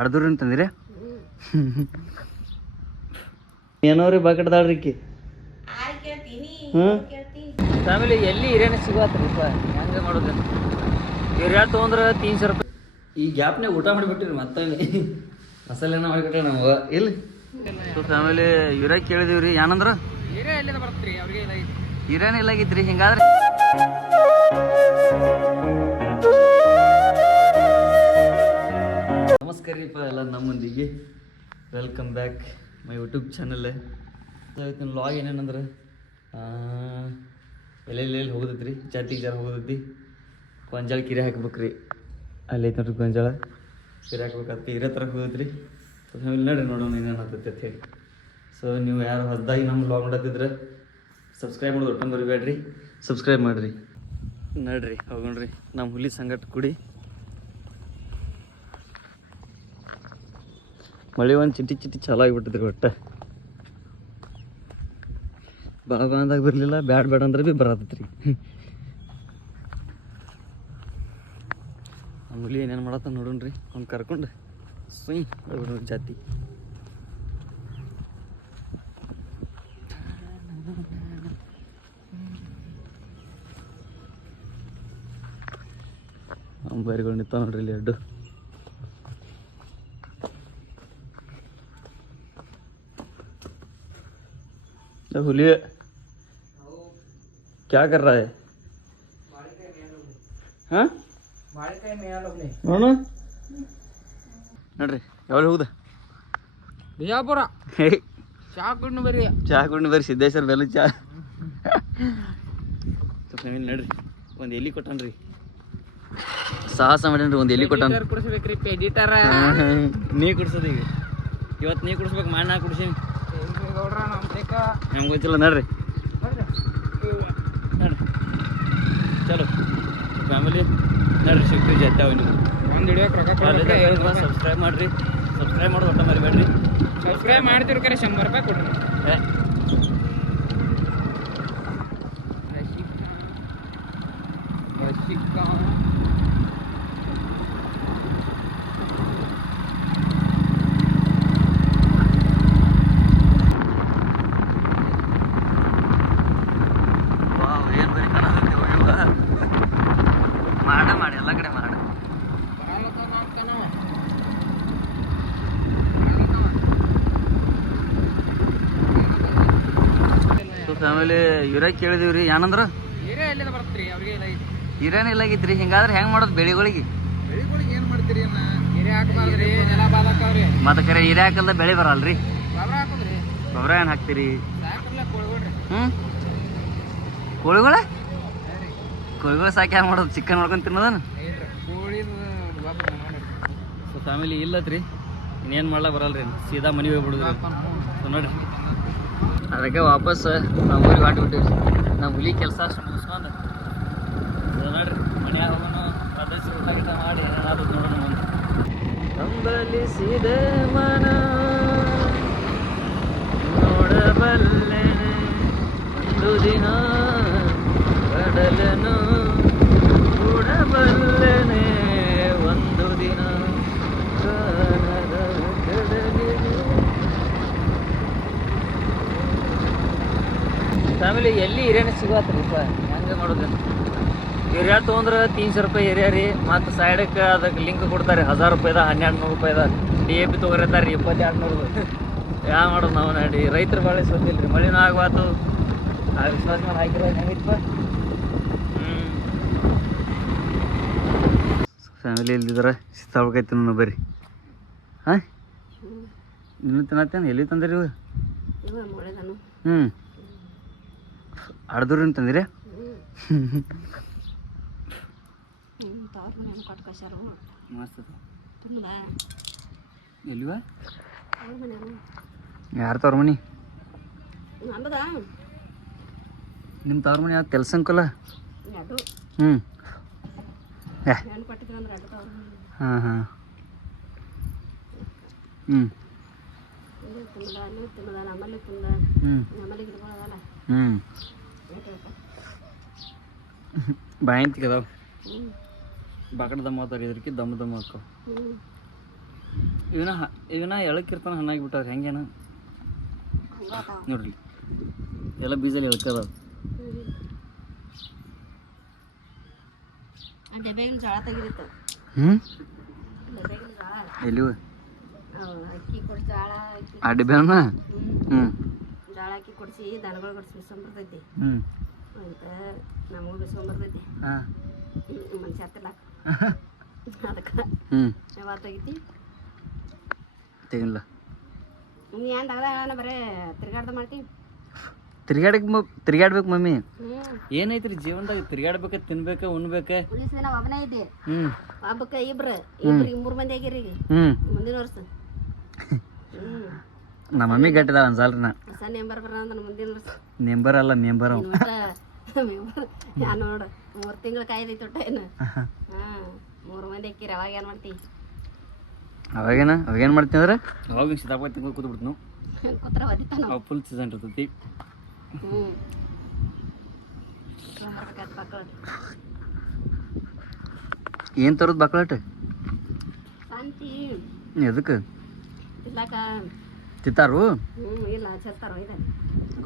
ಹಡ್ದೂರಿ ಅಂತಂದಿರಿ ಏನೋರಿ ಬಕೆಟ್ದಾಳ್ರಿಕ್ಕಿ family ಎಲ್ಲಿ ಹಿರಿಯಣ್ಣ ಸಿಗೋತ್ರಪ್ಪ ಹೆಂಗೆ ಮಾಡೋದು ಹಿರಿಯ ತೊಗೊಂಡ್ರೆ 300 ರೂಪಾಯಿ ಈ ಗ್ಯಾಪ್ನಾಗ ಊಟ ಮಾಡಿಬಿಟ್ಟಿರಿ ಮತ್ತೆ ಮಸಾಲೆನ ಮಾಡಿಬಿಟ್ರೆ ನಮಗೆ ಇಲ್ಲಿ ಫ್ಯಾಮಿಲಿ ಹಿರಿಯ ಕೇಳಿದೀವಿ ಏನಂದ್ರ ಹಿರಿಯನ ಇಲ್ಲಾಗಿತ್ರಿ ಹಿಂಗಾದ್ರೆ ನಮಸ್ಕಾರ ರೀಪ ಎಲ್ಲ ನಮ್ಮ ಮಂದಿಗೆ welcome back my YouTube channel ಇವತ್ತಿನ ಲಾಗ್ ಏನೇನಂದ್ರೆ ಎಲ್ಲೆಲ್ಲಿ ಹೋಗೋದೈತ್ರಿ ಜಾತಿಗೆ ಜರ ಹೋಗೋದೈತಿ ಗೊಂಜಾಳ ಕಿರಿ ಹಾಕ್ಬೇಕ್ರಿ ಅಲ್ಲಿ ಐತೆ ನೋಡ್ರಿ ಗೊಂಜಾಳ ಕಿರಿ ಹಾಕ್ಬೇಕಂತ ಇರೋ ಥರ ಹೋಗೋದ್ರಿ ಫ್ಯಾಮಿಲಿ ನೋಡ್ರಿ ನೋಡೋಣ ಏನೇನು ಆಗ್ತೈತೆ ಅಂತ ಹೇಳಿ ಸೊ ನೀವು ಯಾರು ಹೊಸದಾಗಿ ನಮ್ಮ ಲಾಗ್ ಮಾಡತ್ತಿದ್ರೆ ಸಬ್ಸ್ಕ್ರೈಬ್ ಮಾಡೋದು ಒಟ್ಟು ಬರಿಬೇಡ್ರಿ ಸಬ್ಸ್ಕ್ರೈಬ್ ಮಾಡಿರಿ ನೋಡ್ರಿ ಹೋಗೋಣ್ರಿ ನಮ್ಮ ಹುಲಿ ಸಂಗಟ ಕುಡಿ ಮಳೆ ಒಂದು ಚಿಟಿ ಚಾಲು ಆಗಿಬಿಟ್ಟಿದ್ರಿ ಒಟ್ಟು ಬಾ ಅಂದಾಗ ಬರಲಿಲ್ಲ ಬೇಡ ಅಂದ್ರೆ ಭೀ ಬರತ್ತೈತ್ರಿ ನಮ್ಮ ಹುಲಿ ಏನೇನು ಮಾಡತ್ತ ನೋಡೋಣ್ರಿ ಅವ್ನು ಕರ್ಕೊಂಡು ಸುಯ್ ಹೋಗ್ಬಿಡ್ರಿ ಜಾತಿ ಅವ್ನು ಬರಿಗಳು ನಿಂತ ನೋಡ್ರಿ ಇಲ್ಲಿ ಎರಡು ಹುಲಿ क्या कर रहा है हाँ ನೋಡ್ರಿ ಯಾವಾಗ ಹೋಗುದ ಬಿಜಾಪುರ ಚಾ ಕುಂಡು ಬರ್ರಿ ಸಿದ್ದೇಶ್ವರ ಬೆಲ್ಲ ಚಾ ನೋಡ್ರಿ ಒಂದು ಎಲಿ ಕೊಟ್ಟನ್ರಿ ಸಾಹಸ ಮಾಡೇನ್ರಿ ಒಂದು ಎಲಿ ಕೊಟ್ಟಾನ ಕುಡಿಸ್ಬೇಕ್ರಿ ನೀ ಕುಡ್ಸೋದು ಈಗ ಇವತ್ತು ನೀ ಕುಡಿಸ್ಬೇಕು ಮಾಡಿ ನಾ ಕುಡ್ಸೀನಿ ನಮ್ಗೆ ಗೊತ್ತಿಲ್ಲ ನೋಡ್ರಿ ಚಲೋ ಫ್ಯಾಮಿಲಿ ನೋಡ್ರಿ ಸಿಗ್ತೀವಿ ಜಾತಿ ಅವ ನೀವು ಒಂದು ಹಿಡಿಯೋಕೆ ಸಬ್ಸ್ಕ್ರೈಬ್ ಮಾಡಿರಿ ಸಬ್ಸ್ಕ್ರೈಬ್ ಮಾಡೋದು ಒಟ್ಟ ಮರಿಬೇಡ್ರಿ ಸಬ್ಸ್ಕ್ರೈಬ್ ಮಾಡ್ತಿರ್ ಕರೆ 100 ರೂಪಾಯಿ ಕೊಡ್ರಿ ಮಾಡಿ ಎಲ್ಲ ಕಡೆ ಮಾಡ ಫ್ಯಾಮಿಲಿ ಹಿರಿಯ ಕೇಳಿದೀವ್ರಿ ಏನಂದ್ರ ಹಿರಿಯನ ಇಲ್ಲಾಗಿತ್ರಿ ಹಿಂಗಾದ್ರೆ ಹೆಂಗ್ ಮಾಡೋದು ಬೆಳಿಗಳಿಗೆ ಮತ್ತೆ ಕರೆ ಹಿರಿಯ ಹಾಕಲ್ದ ಬೆಳೆ ಬರಲ್ರಿ ಗೊಬ್ಬರ ಏನ್ ಹಾಕ್ತಿರಿ ಕೋಳಿಗಳ ಸಾಕಿ ಹೆಂಗ್ ಮಾಡೋದು ಚಿಕನ್ ಮಾಡ್ಕೊಂಡು ತಿನ್ನೋದನ ಸೊ ಫ್ಯಾಮಿಲಿ ಇಲ್ಲತ್ರಿ ಇನ್ನೇನು ಮಾಡ್ಲಾ ಬರಲ್ರಿ ಸೀದಾ ಮನೆಗೆ ಹೋಗ್ಬಿಡುದ್ರಿ ಸೊ ನೋಡ್ರಿ ಅದಕ್ಕೆ ವಾಪಸ್ ನಾವು ಊರಿಗೆ ಹೊಂಟ್ಬಿಟ್ಟಿವಿ ನಾವು ಹುಲಿ ಕೆಲಸ ಅಷ್ಟು ಮುಗಿಸ್ಕೊಂಡು ನೋಡ್ರಿ ಮನೆಯಾಗ ಹೋಗೋಣ ಸದಸ್ಯರು ಊಟ ಗಿಟ ಮಾಡಿ ಏನಾದ್ರು ನೋಡೋಣ ಒಂದು ಕಂಬಲಿಸಿದೆ ಮನ ನೋಡಬಲ್ಲೆ ಒಂದು ದಿನ ಕಡಲನು ಕೂಡಬಲ್ಲೆನೆ ಒಂದು ದಿನ ಕಾನದ ಕಡಲಿಗೆ ಫ್ಯಾಮಿಲಿ ಎಲ್ಲಿ ಹಿರಿಯಣ್ಣ ಸಿಗೋತ್ರಪ್ಪ ಹೆಂಗೆ ಮಾಡೋದು ಹಿರಿಯ ತೊಗೊಂಡ್ರೆ 300 ರೂಪಾಯಿ ಹಿರಿಯ ರೀ ಮತ್ತು ಸೈಡಕ್ಕೆ ಅದಕ್ಕೆ ಲಿಂಕ್ ಕೊಡ್ತಾರೆ 1000 ರೂಪಾಯಿದ 1200 ರೂಪಾಯಿದ DAP ತೊಗೊರಿತಾರೆ 2200 ಯಾವ ಮಾಡೋದು ನಾವು ನಡಿ ರೈತರು ಭಾಳ ಸೋತಿಲ್ಲ ರೀ ಮಳಿನೂ ಆಗ್ಬಾರ್ದು ಆ ವಿಶ್ವಾಸ ಮೇಲೆ ಹಾಕಿರೋ ಹೆಂಗಿತ್ತಪ್ಪ ಫ್ಯಾಮಿಲಿ ಇಲ್ದಿದ್ರೆ ಸಿತ್ತಾಳ್ಕೈತಿ ನಾನು ಬರ್ರಿ ಹಾಂ ಇನ್ನೂ ತಿನ್ನತ್ತೇನು ಎಲ್ಲಿ ತಂದಿರಿ ಇವು ಹಡ್ದೂರಿ ಅಂತಂದಿರಿ ಮಸ್ತ್ ಎಲ್ಲಿವ ಯಾರು ತವ್ರ ಮನಿ ನಿಮ್ಮ ತವ್ರ ಮನಿ ಯಾವ ಕೆಲ್ಸಂಕಲ್ಲ ಹಾಂ ಬಾಯಂತಿಗೆ ಅದಾವ ಬಾಕಡ ದಮ್ಮ ಆಗ್ತಾರ ಇದ್ರಕ್ಕೆ ದಮ್ಮ ಹಾಕೋ ಇವನ ಎಳಕ್ಕಿರ್ತಾನ ಹಣ್ಣಾಗಿಬಿಟ್ಟವ್ರಿ ಹೆಂಗೇನ ನೋಡ್ರಿ ಎಲ್ಲ ಬೀಜಲ್ಲಿ ಎಳ್ಕದ ಎಲ್ಲಿ ಆ ಡಬ್ಯಾನ ಜೋಳ ಅಕ್ಕಿ ಕೊಡ್ಸಿ ದನಗಳು ಕೊಡ್ಸಿ ಬಿಸ್ಕೊಂಬರ್ತೈತಿ ಅಂತ ನಮಗೂ ಬಿಸ್ಕೊಂಬರ್ತೈತಿ ಮನುಷ್ಯ ಹತ್ತಿಲ್ಲ ಅದಕ್ಕೆ ಯಾವಾಗ ತೆಗಿತಿ ತೆಗಿಲ್ಲ ನೀ ಏನು ತಗದ ಹೇಳೋಣ ಬರೇ ತಿರ್ಗಾಡ್ದ ಮಾಡ್ತೀವಿ ತಿರ್ಗಾಡ್ಬೇಕು ಮಮ್ಮಿ ಏನೈತ್ರಿ ಜೀವನದಾಗ ತಿರ್ಗಾಡ್ಬೇಕ ತಿನ್ಬೇಕ ಉಣ್ಬೇಕ ಉಳಿಸ ದಿನ ಒಬ್ಬನೇ ಇದ್ದೆ ಒಬ್ಬಕ್ಕ ಇಬ್ರು 3 ಮಂದಿ ಆಗಿರಿ ಮುಂದಿನ ವರ್ಷ ನಮ್ಮ ಮಮ್ಮಿ ಗಟ್ಟಿದಾವ ಅನ್ಸಲ್ರಿ ನಾ ಹೊಸ ನೆಂಬರ್ ಬರ ಅಂದ್ರೆ ಮುಂದಿನ ವರ್ಷ ನೆಂಬರ್ ಅಲ್ಲ ಮೆಂಬರ್ ಯಾ ನೋಡು 3 ತಿಂಗಳು ಕಾಯ್ದೈತಿ ಒಟ್ಟ ಏನು 3 ಮಂದಿ ಅಕ್ಕಿರಿ ಅವಾಗ ಏನು ಮಾಡ್ತಿ ಅವಾಗೇನು ಮಾಡ್ತೀವಿ ಅಂದ್ರೆ ಅವಾಗ ಸೀತಾಪತಿ ತಿಂಗಳು ಕೂತ್ಬಿಡ್ತು ನಾವು ಕೂತ್ರ ಒದಿತಾನ ಅವಾಗ ಫುಲ್ ಸೀಸನ್ ಇರ್ತೈತಿ ಏನು ತರೋದು ಬಕ್ಳಟ್ ಶಾಂತಿ ಎದಕ್ಕೆ ತಿರ್ಲಾಕ ತಿತ್ತಾರು ಇಲ್ಲ ಚೆಲ್ತಾರೋ ಇದೆ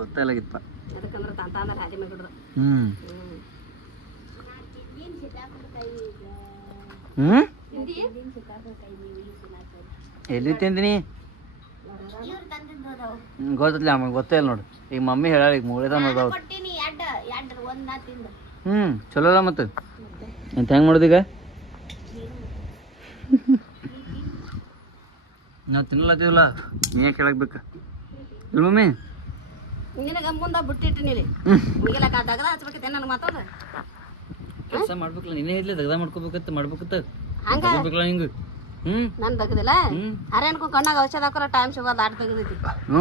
ಗೊತ್ತಾಗಿತ್ತಪ್ಪ ಅದಕ್ಕಂದ್ರೆ ತಂತಂದ್ರೆ ಹಾದಿ ಮೇಲೆ ಬಿಡ್ದು ಎಲ್ಲಿ ತಿಂದಿನಿ ಗೊತ್ತಿಲ್ಲ ಆಮೇಲೆ ಗೊತ್ತೇ ಇಲ್ಲ ನೋಡಿ ಈಗ ಮಮ್ಮಿ ಹೇಳ ಈಗ ಮೂಳೆದ ನೋಡ್ದಾವ್ ಚಲೋ ಅಲ್ಲ ಮತ್ತೆ ಎಂತ ಹೆಂಗೆ ಮಾಡೋದು ಈಗ ನಾವು ತಿನ್ನಲತ್ತೀವಲ್ಲ ನೀನೇ ಕೇಳಕ್ಬೇಕು ಇಲ್ಲ ಮಮ್ಮಿ ನಿನಗೆ ಮುಂದೆ ಬಿಟ್ಟಿಟ್ಟಿನಿ ಮುಗಿಲಕ್ಕ ದಗದ ಹಚ್ಬೇಕೈತೆ ನನ್ನ ಮಾತಾಡ ಕೆಲಸ ಮಾಡ್ಬೇಕಲ್ಲ ನೀನೇ ಇರ್ಲಿ ದಗದ ಮಾಡ್ಬೇಕತ್ತ ಹಂಗ ಹಿಂಗೆ ನಾನು ತೆಗ್ದಿಲ್ಲ ಅರೆ ಅನ್ಕೊ ಕಣ್ಣಾಗ ಔಷಧ ಹಾಕೋಲ್ಲ ಟೈಮ್ ಸಿಗೋದು ಆಟ ತೆಗ್ದೈತಿ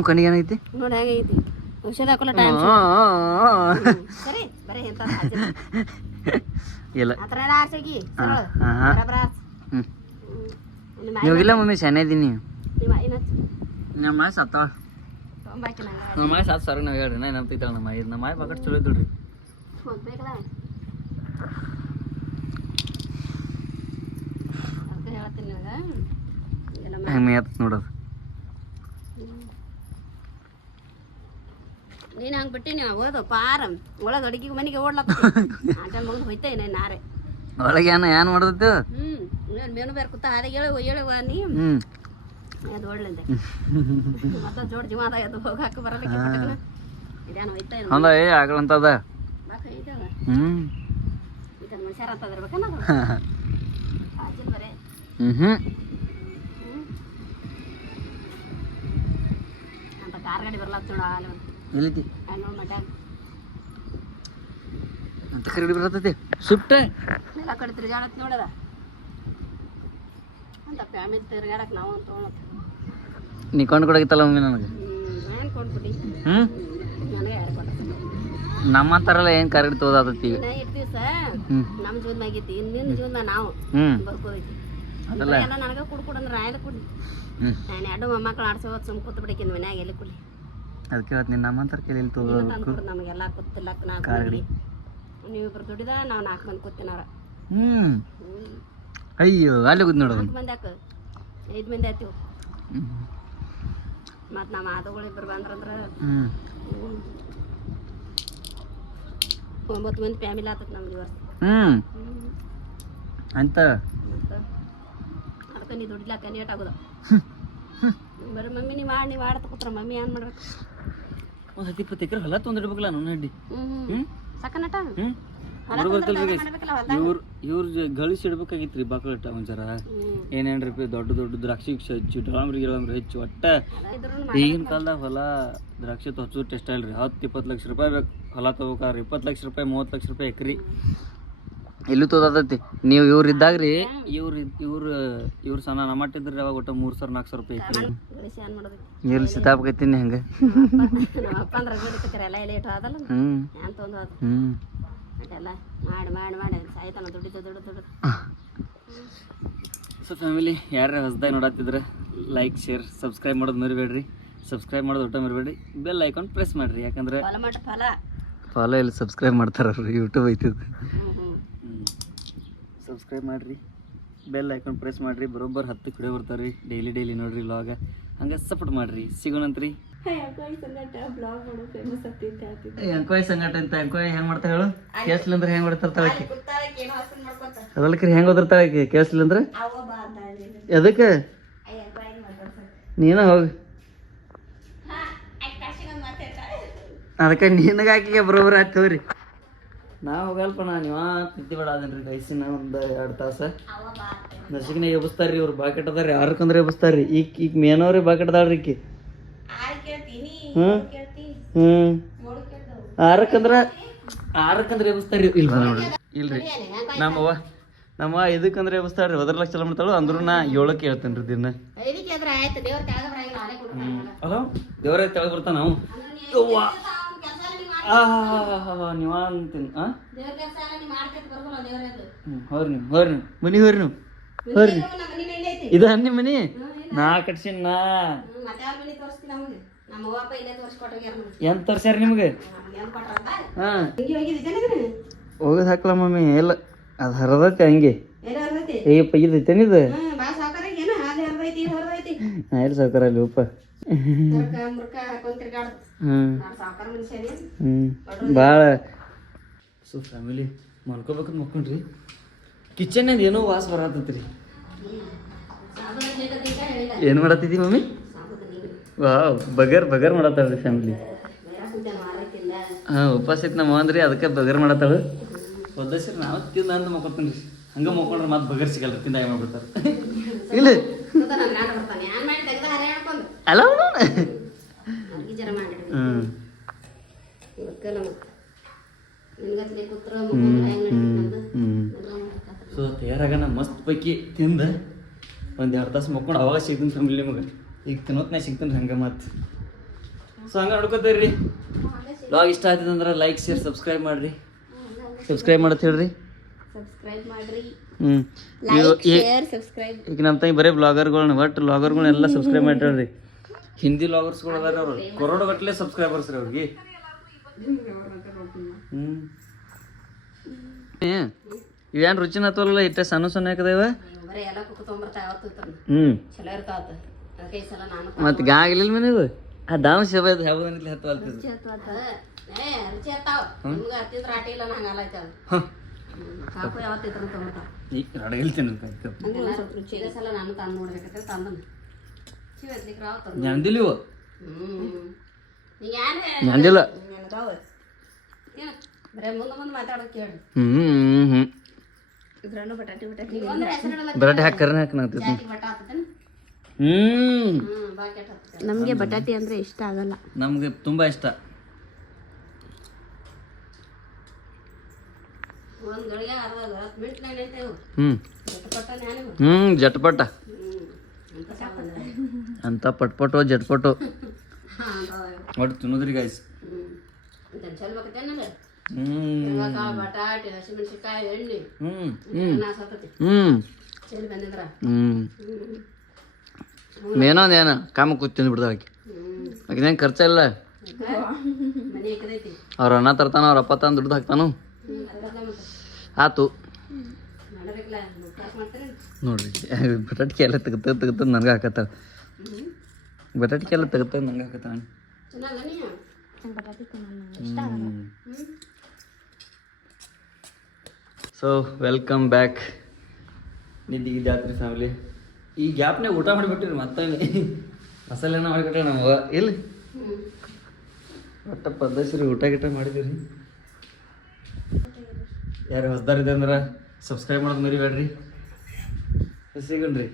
ಕಣ್ಣಿಗೆ ಏನೈತಿ ನೋಡಿ ಹೇಗೈತಿ ಔಷಧ ಹಾಕೋಲ್ಲ ಟೈಮ್ ಸರಿ ಬರೀ ಎಂತ ಇಲ್ಲ ಆ ಥರ ಎಲ್ಲ ಆರ್ಸಗಿ ಬರಬರ ನೀವಿಲ್ಲ ಮಮ್ಮಿ ಶಾನೆ ಇದೀನಿ ನಿಮ್ಮ ಇನ್ನೊಂದು ನಮ್ಮ ಮಾಯ ಸತ್ತಾಳ ತೊಂಬಾಕಿ ನಂಗೆ ನಮ್ಮ ಮಾಯ ಸಾತ್ ಸರ್ ನಾವು ಹೇಳ್ರಿ ನಾ ನಂಬ್ತೈತಾಳ ನಮ್ಮ ಮಾಯ ಪಕಟ್ ಚಲೋ ಇದ್ದಿಲ್ರಿ ಬೇಕಲ್ಲ ಅದಕ್ಕೆ ಹೇಳ್ತೀನಿ ನಿನಗೆ ಹೆಂಗೆ ಮೇತ್ ನೋಡೋದು ನೀನು ಹಂಗೆ ಬಿಟ್ಟಿನಿ ಹೋದು ಪಾರ ಒಳಗೆ ಅಡಿಗೆ ಮನೆಗೆ ಓಡ್ಲತ್ತ ಆಟ ಮುಗಿದು ಹೋಯ್ತಾ ಏನೇನು ನಾರೆ ಒಳಗೆ ಏನು ಮಾಡ್ದತ್ತು ಮೇನು ಬೇರೆ ಕೂತ ಹಾಗೆ ಹೇಳುವ ನೀ ಅದು ಒಳ್ಳೆಂದೆ ಮತ್ತೆ ಜೋಡ್ ಜೀವ ಅದ ಅದು ಹೋಗಿ ಹಾಕಿ ಬರಲಿಕ್ಕೆ ಇದೇನು ಹೋಯ್ತಾ ಹೌದಾ ಏ ಆಗಲಂತದ ಬಾಕ ಐತಲ್ಲ ಇದನ್ನ ಮನುಷ್ಯರ ಅಂತ ಇರ್ಬೇಕನ್ನ ಆಜಿಲ್ ಬರೇ ಅಂತ ಕಾರ್ ಗಾಡಿ ಬರ್ಲಾತ್ ನೋಡ ಅಲ್ಲಿ ಎಲ್ಲಿತಿ ನೋಡಿ ಮಟ್ಟ ಅಂತ ಕರಡಿ ಬರ್ತೈತಿ ಸುಟ್ಟ ಎಲ್ಲ ಕಡೆ ತಿರ್ಗಾಡತ್ ನೋಡದ ಅಂತ ಫ್ಯಾಮಿಲಿ ತಿರ್ಗಾಡಕ್ ನಾವು ಅಂತ ತೊಗೊಳತ್ ನೀ ಕೊಂಡು ಕೊಡಗಿತ್ತಲ್ಲ ಮಮ್ಮಿ ನನಗೆ ನಾನು ಕೊಂಡ್ಬಿಟ್ಟು ನನಗೆ ಯಾರು ಕೊಟ್ಟ ನಮ್ಮಂತಾರಲ್ಲ ಏನು ಕರಡಿ ತೋದಾತತಿ ನಾ ಇರ್ತೀವಿ ಸರ್ ನಮ್ಮ ಜೀವನ ಆಗೈತಿ ನಿನ್ನ ಜೀವನ ನಾವು ಬರ್ಕೋದೈತಿ ಅದಲ್ಲ ಎಲ್ಲ ನನಗೆ ಕುಡ್ಕೊಡಂದ್ರೆ ನಾ ಎಲ್ಲಿ ಕುಡಿ ನಾನು 2 ಮೊಮ್ಮಕ್ಕಳು ಆಡ್ಸೋದು ಸುಮ್ ಕೂತ್ ಬಿಡಕಿಂದ ಮನ್ಯಾಗ ಎಲ್ಲಿ ಕುಡಿ ಅದಕ್ಕೆ ಹೇಳ್ತ ನೀನು ನಮ್ಮಂತಾರ ಕೇಳಿ ತೋದು ತಂದ್ಕೊಡು ನಮಗೆಲ್ಲ ಕೂತಿಲ್ಲಕ್ಕ ನಾಲ್ಕು ಮಂದಿ ನೀವಿಬ್ರು ದುಡಿದ ನಾವು 4 ಮಂದಿ ಕೂತಿನಾರ ಅಯ್ಯೋ ಅಲ್ಲಿ ಕೂತ್ ನೋಡೋದು 4 ಮಂದಿ ಯಾಕೆ 5 ಮಂದಿ ಆಯ್ತೀವಿ ಮತ್ತು ನಮ್ಮ ಮಾತುಗಳು ಇಬ್ಬರು ಬಂದ್ರಂದ್ರೆ 9 ಮಂದಿ ಫ್ಯಾಮಿಲಿ ಆತತ್ ನಮ್ಗೆ ವರ್ಷ ಅಂತ ಮತ್ತು ಅದಕ್ಕೆ ನೀ ದುಡಿಲಾಕ ನೇಟ್ ಆಗೋದು ಬರೀ ಮಮ್ಮಿ ನೀವು ಆಡ್ತಾ ಕೂತ್ರ ಮಮ್ಮಿ ಏನು ಮಾಡ್ಬೇಕು ಒಂದು 10-20 ಎಕರೆ ಹೊಲ ತೊಂದಿಡ್ಬೇಕಲ್ಲ ನನ್ನ ಅಡ್ಡಿ ಸಾಕನಟ ಇವ್ರ ಗಳಿಸಿ ಇಡ್ಬೇಕಾಗಿತ್ರಿ ಬಾಕಳಟ ಒಂಚರ ಏನೇನ್ರಿ ದೊಡ್ಡ ದ್ರಾಕ್ಷಿ ಹಚ್ಚು ಡಾಳಂಬ್ರಿ ಹೆಚ್ಚು ಒಟ್ಟ ಈಗಿನ ಕಾಲದಾಗ ಹೊಲ ದ್ರಾಕ್ಷಿ ಹಚ್ಚೋದು ಟೆಸ್ಟ್ ಅಲ್ರಿ 10-20 ಲಕ್ಷ ರೂಪಾಯಿ ಬೇಕು ಹೊಲ ತಗೋಕಾರ 20 ಲಕ್ಷ ರೂಪಾಯಿ 30 ಲಕ್ಷ ರೂಪಾಯಿ ಎಕ್ರಿ ಎಲ್ಲೂ ತೋದತೈತಿ ನೀವು ಇವ್ರು ಇದ್ದಾಗ್ರಿ ಇವ್ರು ಸಣ್ಣ ನಮ್ಮಟ್ಟಿದ್ರಿ ಅವಾಗ ಒಟ್ಟು 3,000-4,000 ರೂಪಾಯಿ ಎಕ್ರಿ ನೀರು ಸಿತಾಪಕೈತೀನಿ ಹಂಗೆ ಅಪ್ಪ ಅಂದ್ರೆ ಎಲ್ಲ ಲೇಟ್ ಆದಲ್ಲ ಏನು ತೊಂದು ಅದು ಅದೆಲ್ಲ ಮಾಡಿ ಸಾಯ್ತಾನ ದುಡ್ಡು ಸೊ ಫ್ಯಾಮಿಲಿ ಯಾರು ಹೊಸದಾಗಿ ನೋಡತ್ತಿದ್ರೆ ಲೈಕ್ ಶೇರ್ ಸಬ್ಸ್ಕ್ರೈಬ್ ಮಾಡೋದು ಮರಿಬೇಡ್ರಿ ಸಬ್ಸ್ಕ್ರೈಬ್ ಮಾಡೋದು ಒಟ್ಟು ಮರಿಬೇಡ್ರಿ ಬೆಲ್ ಐಕಾನ್ ಪ್ರೆಸ್ ಮಾಡಿರಿ ಯಾಕಂದ್ರೆ ಫಾಲೋ ಇಲ್ಲಿ ಸಬ್ಸ್ಕ್ರೈಬ್ ಮಾಡ್ತಾರ ಯೂಟ್ಯೂಬ್ ಐತಿದ್ದು ಸಬ್ಸ್ಕ್ರೈಬ್ ಮಾಡಿರಿ ಬೆಲ್ ಐಕಾನ್ ಪ್ರೆಸ್ ಮಾಡಿರಿ. ಬರೋಬ್ಬರ 10 ವಿಡಿಯೋ ಬರ್ತಾರೆ ರೀ. ಡೈಲಿ ನೋಡಿರಿ ವ್ಲಾಗ. ಹಂಗೆ ಸಪೋರ್ಟ್ ಮಾಡಿರಿ. ಸಿಗೋಣಂತ್ರಿ. ಅಂಕೋಯ್ ಸಂಗಟ ಅಂತ ಅಂಕೋಯ್ ಹೆಂಗೆ ಮಾಡ್ತಾ ಹೇಳು? ಕೇಳಿಸ್ಲಿಲ್ಲ ಅಂದ್ರೆ ಹೆಂಗೆ ಮಾಡ್ತಿರ್ತಾಳೆ ಆಕಿ? ಅದಲ್ಕರಿ ಹೆಂಗೆ ಓದಿರ್ತಾಳೆ ಆಕಿ? ಕೇಳಿಸ್ಲಿಲ್ಲ ಅಂದ್ರೆ ಎದಕ್ಕೆ? ನೀನ ಹೋಗಿ ಅದಕ್ಕೆ ನಿನಗೆ ಆಕಿಗೆ ಬರೋಬ್ಬರ ಆಯ್ತು ಹೋಗ್ರಿ. ನಾ ಹೋಗಲ್ಪ ನೀವು ನಿದ್ದೆ ಬೇಡ ಅದೇನ್ರಿ ಗೈಸಿನ ಒಂದು 2 ತಾಸು ನಸಿಕಿನ ಎಬ್ಬಿಸ್ತಾರ್ರಿ ಅವ್ರು. ಬಾಕೆಟ್ ಅದಾರ ರೀ 6 ಎಬ್ಬಿಸ್ತಾರ್ರಿ. ಈಗ ಮೇನವ್ರಿ ಬಾಕೆಟ್ ಅದಾಳ್ರಿ ಈಕಿ. ಹ್ಞೂ 6 ಎಬ್ಬಿಸ್ತಾರ್ರಿ. ಇಲ್ಲ ನೋಡ್ರಿ ಇಲ್ರಿ ನಮ್ಮ 5 ಎಬ್ಬಿಸ್ತಾಳ್ರಿ. ಹೋದ್ರ ಲಕ್ಷ ಚಲೋ ಮಾಡ್ತಾಳು ಅಂದ್ರೂ ನಾ 7ಕ್ಕೆ ಹೇಳ್ತೇನೆ ರೀ ದಿನ. ಅಲೋ ದೇವ್ರ ತೆಳಗೆ ಬರ್ತಾನ ನಾವು ನೀವ ಅಂತೀನಿ. ಹೋರಿ ಮನಿ ಹೋರಿ ನೀವು ಹೋರಿ. ಇದು ನಿಮ್ಮ ಮನಿ ನಾ ಕಟ್ಸಿನ ನಾ ಎಂತ ತೋರ್ಸ್ಯಾರ ನಿಮ್ಗೆ? ಹಾಂ ಹೋಗೋದು ಹಾಕ್ಲ ಮಮ್ಮಿ. ಎಲ್ಲ ಅದು ಹರದೈತೆ ಹಂಗೆ. ಏಯಪ್ಪ ಇದೈತೇನಿದು? ಎಲ್ಲಿ ಸಾವ್ಕಾರ ಅಲ್ಲಿ ಉಪ್ಪ. ಭಾಳ ಸೊ ಫ್ಯಾಮಿಲಿ ಮಲ್ಕೋಬೇಕಂತ ಮಕ್ಕೊಂಡ್ರಿ. ಕಿಚನ್ಯಾಗ ಏನೋ ವಾಸ ಬರತ್ತೈತ್ರಿ. ಏನು ಮಾಡತ್ತಿದ್ದಿ ಮಮ್ಮಿ? ವಾವ್ ಬಗರ್ ಮಾಡತ್ತಾಳ್ರಿ ಫ್ಯಾಮಿಲಿ. ಹಾಂ ಉಪವಾಸ ಐತಿ ನಮ್ಮ ಅಂದ್ರಿ ಅದಕ್ಕೆ ಬಗರ್ ಮಾಡತ್ತಾಳು. ಒದ್ದಸ್ರಿ ನಾವು ತಿಂದ ಅಂತ ಮಕ್ಕೊತೀನಿ ರೀ. ಹಂಗೆ ಮಕ್ಕೊಂಡ್ರೆ ಮತ್ತೆ ಬಗರ್ ಸಿಗಲ್ಲ ತಿಂದಾಗ ಮಾಡ್ಬಿಡ್ತಾರೆ. ಇಲ್ಲ ಅಲ್ಲ ಸೊ ತಯಾರಾಗಣ ಮಸ್ತ್ ಪೈಕಿ ತಿಂದ 1-2 ತಾಸು ಮಕ್ಕೊಂಡು ಅವಾಗ ಸಿಗ್ತೀನಿ ಫ್ಯಾಮಿಲಿ ನಿಮಗೆ. ಈಗ ತಿನ್ನೋತ್ನಾಗ ಸಿಗ್ತೀನಿ ಹಂಗೆ ಮತ್ತೆ. ಸೊ ಹಂಗೆ ನೋಡ್ಕೋತೀರಿ. ವ್ಲಾಗ್ ಇಷ್ಟ ಆಯ್ತದ ಅಂದ್ರೆ ಲೈಕ್ ಶೇರ್ ಸಬ್ಸ್ಕ್ರೈಬ್ ಮಾಡಿರಿ. ಸಬ್ಸ್ಕ್ರೈಬ್ ಮಾಡತ್ ಹೇಳ್ರಿ. ಈಗ ನಮ್ಮ ತಂಗಿ ಬರೀ ಬ್ಲಾಗರ್ಗಳನ್ನ ಒಟ್ಟು ಬ್ಲಾಗರ್ಗಳನ್ನೆಲ್ಲ ಸಬ್ಸ್ಕ್ರೈಬ್ ಮಾಡಿರಿ. ಹಿಂದಿ ಬ್ಲಾಗರ್ಸ್ಗಳು ಅದಾರ ಅವರು ಕರೋಡಗಟ್ಟಲೆ ಸಬ್ಸ್ಕ್ರೈಬರ್ಸ್ ರೀ ಅವ್ರಿಗೆ. ಇವೇನು ರುಚಿನ ತೋಲಲ್ಲ ಇಟ್ಟೆ ಸಣ್ಣ ಹಾಕದೇವ. ಮತ್ತೆ ಗಾ ಆಗಿಲ್ಲ ಮನೆ ಇದು ಆ ದಾಮ್ ಸೇವ ಹಬ್ಬದಲ್ಲಿ ಹತ್ತವಲ್ತಿದ್ದು. ನೆಂದಿಲ್ಲ ಬಟಾಟೆ ಹಾಕಿ ನಮ್ಗೆ ಬಟಾಟೆ ಅಂದ್ರೆ ಇಷ್ಟ ಆಗಲ್ಲ. ನಮ್ಗೆ ತುಂಬಾ ಇಷ್ಟ. ಜಟ್ಪಟ ಅಂತ ಪಟ್ಪಟು ಜಟ್ಪಟು ಒಟ್ಟು ತಿನ್ನೋದ್ರಿ ಗೈಸ್. ಮೇನೋದೇನ ಕಾಮ ಕೂತ್ ತಿಂದ್ಬಿಡ್ದ ಆಕಿ. ಆಕಿದೇನು ಖರ್ಚ ಇಲ್ಲ. ಅವ್ರ ಅಣ್ಣ ತರ್ತಾನ ಅವ್ರ ಅಪ್ಪ ತಂದು ದುಡ್ದು ಹಾಕ್ತಾನು. ಆತು ನೋಡ್ರಿ ಬಟಾಟಿಕೆ ಎಲ್ಲ ತೆಗ್ದು ನನಗೆ ಹಾಕತ್ತಾಳ. ಬಟಾಟಿಕೆ ಎಲ್ಲ ತೆಗ್ದು ನಂಗೆ ಹಾಕತ್ತಾಳ. So welcome back. ನಿದ್ದಿಗೆ ಜಾತ್ರೆ ಫ್ಯಾಮಿಲಿ. ಈ ಗ್ಯಾಪ್ನಾಗ ಊಟ ಮಾಡಿಬಿಟ್ಟಿರಿ ಮತ್ತೆ ಮಸಾಲೆನ ಮಾಡಿಬಿಟ್ರೆ ನಮಗೆ ಇಲ್ಲಿ ಒಟ್ಟ ಪದ್ಧತಿ ಊಟ ಗಿಟ ಮಾಡಿದ್ದೀವಿ. ಯಾರು ಹೊಸದಾರಿದೆ ಅಂದ್ರೆ ಸಬ್ಸ್ಕ್ರೈಬ್ ಮಾಡೋದು ಮರಿಬೇಡ್ರಿ. ಸಿಗಣ್ರಿ.